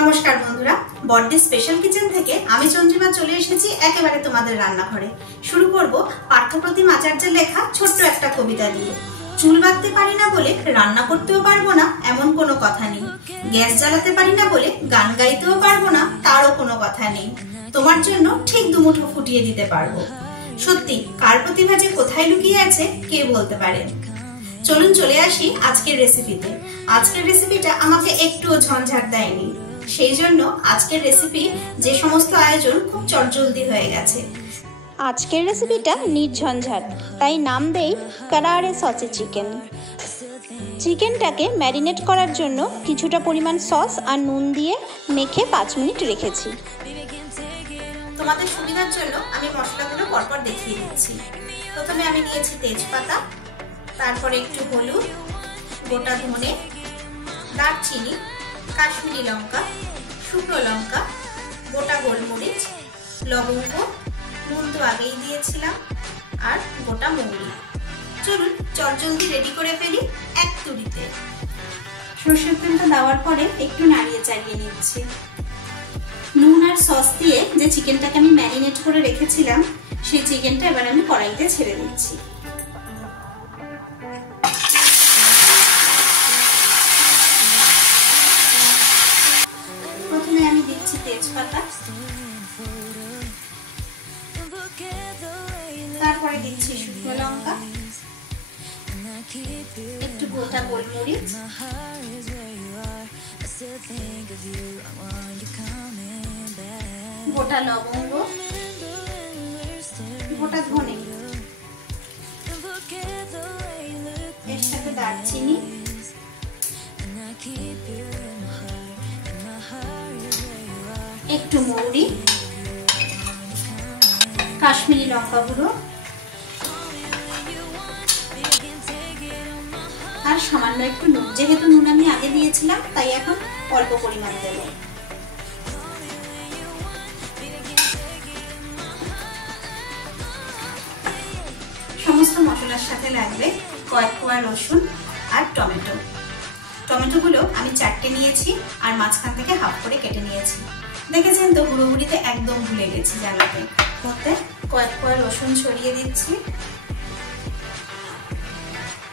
নমস্কার বন্ধুরা, বর্ডি special kitchen থেকে আমি চন্দ্রিমা চলে এসেছি একেবারে তোমাদের রান্নাঘরে। শুরু করব পার্থপ্রতিম আচার্যের লেখা ছোট্ট একটা কবিতা দিয়ে। চুল বাঁধতে পারি না বলে রান্না করতেও পারবো না এমন কোনো কথা নেই, গ্যাস জ্বালাতে পারি না বলে গান গাইতেও পারবো না তারও কোনো কথা নেই, তোমার জন্য ঠিক দুমুঠো ফুটিয়ে দিতে পারবো। সত্যি কার প্রতিভা যে কোথায় লুকিয়ে আছে কে বলতে পারে। চলুন চলে আসি আজকের রেসিপিতে। আজকের রেসিপিটা আমাকে একটুও ঝঞ্ঝাট দেয়নি, সেই জন্য আজকের রেসিপি যে সমস্ত আয়োজন খুব চটজলদি হয়ে গেছে। আজকের রেসিপিটা নির্ঝঞ্ঝাট, তাই নাম দেই কারারে সসে চিকেন। চিকেনটাকে ম্যারিনেট করার জন্য কিছুটা পরিমাণ সস আর নুন দিয়ে মেখে 5 মিনিট রেখেছি। তোমাদের সুবিধার জন্য আমি মশলাগুলো পরপর দেখিয়ে দিচ্ছি। প্রথমে আমি নিয়েছি তেজপাতা, তারপরে একটু হলুদ, গোটা ধনে, দারচিনি, কাশ্মীরি লঙ্কা, শুকনো লঙ্কা, গোটা গোলমরিচ, লবঙ্গ, নুন তো আগেই দিয়েছিলাম, আর গোটা মৌরি। চলুন চটজলদি রেডি করে ফেলি এক তুড়িতে। সরষের তেলটা দেওয়ার পরে একটু নাড়িয়ে চাড়িয়ে নিচ্ছি। নুন আর সস দিয়ে যে চিকেনটাকে আমি ম্যারিনেট করে রেখেছিলাম সেই চিকেনটা এবার আমি কড়াইতে ছেড়ে দিচ্ছি। প্রথমে আমি দিচ্ছি তেজপাতা, তারপরে দিচ্ছি শুকনো লঙ্কা, একটু গোটা গোলমরিচ, গোটা লবঙ্গ, গোটা ধনে, এর সাথে দারচিনি, একটু মৌরি, কাশ্মীরি লঙ্কা গুঁড়ো আর সামান্য একটু নুন। যেহেতু নুন আমি আগে দিয়েছিলাম তাই এখন অল্প পরিমাণ দেব। সমস্ত মশলার সাথে লাগবে কয়েক কোয়া রসুন আর টমেটো। টমেটোগুলো আমি 4টে নিয়েছি আর মাঝখান থেকে হাফ করে কেটে নিয়েছি। দেখেছেন তো হুড়োহুড়িতে একদম ভুলে গেছি জানাতে। মধ্যে কয়েক কোয়া রসুন ছড়িয়ে দিচ্ছি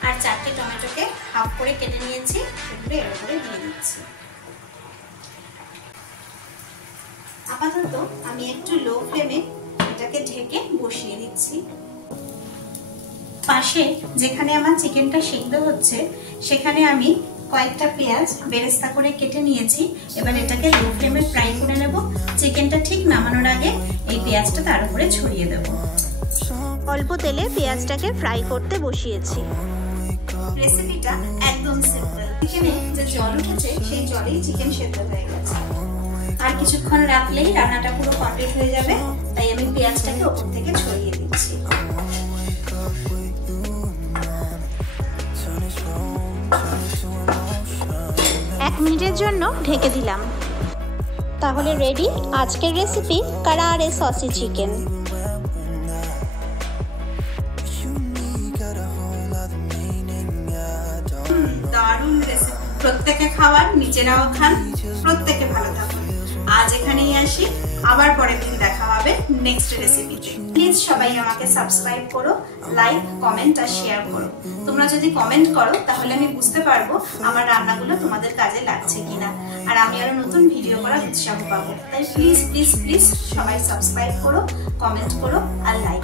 আর 4টে টমেটোকে হাফ করে কেটে নিয়েছি, সেগুলো এর উপরে দিয়ে দিচ্ছি। আপাতত আমি একটু লো ফ্লেমে এটাকে ঢেকে বসিয়ে দিচ্ছি। পাশে যেখানে আমার চিকেনটা সিদ্ধ হচ্ছে সেখানে আমি কয়েকটা পেঁয়াজ বেরেস্তা করে কেটে নিয়েছি। এবার এটাকে লো ফ্লেমে ফ্রাই করে নেব। চিকেনটা ঠিক নামানোর আগে এই পেঁয়াজটা তার উপরে ছড়িয়ে দেব। অল্প তেলে পেঁয়াজটাকে ফ্রাই করতে বসিয়েছি। রেসিপিটা একদম সিম্পল। চিকেনে যে জল উঠেছে সেই জলেই চিকেন সেদ্ধ হয়ে গেছে। আর কিছুক্ষণ রাখলেই রান্নাটা পুরো কমপ্লিট হয়ে যাবে, তাই আমি পেঁয়াজটাকে উপর থেকে ছড়িয়ে দিচ্ছি। এক মিনিটের জন্য ঢেকে দিলাম। তাহলে রেডি আজকের রেসিপি কারারে সসে চিকেন। দারুণ রেসিপি, প্রত্যেকে খাওয়ার, নিজেরাও খান, প্রত্যেকে ভালো থাকুন। আজ এখানেই আসি, আবার পরের দিন দেখা হবে নেক্সট রেসিপিতে। প্লিজ সবাই আমাকে সাবস্ক্রাইব করো, লাইক, কমেন্ট আর শেয়ার করো। তোমরা যদি কমেন্ট করো তাহলে আমি বুঝতে পারবো আমার রান্নাগুলো তোমাদের কাজে লাগছে কিনা, আর আমি আরো নতুন ভিডিও করার উৎসাহ পাবো। তাই প্লিজ প্লিজ প্লিজ সবাই সাবস্ক্রাইব করো, কমেন্ট করো আর লাইক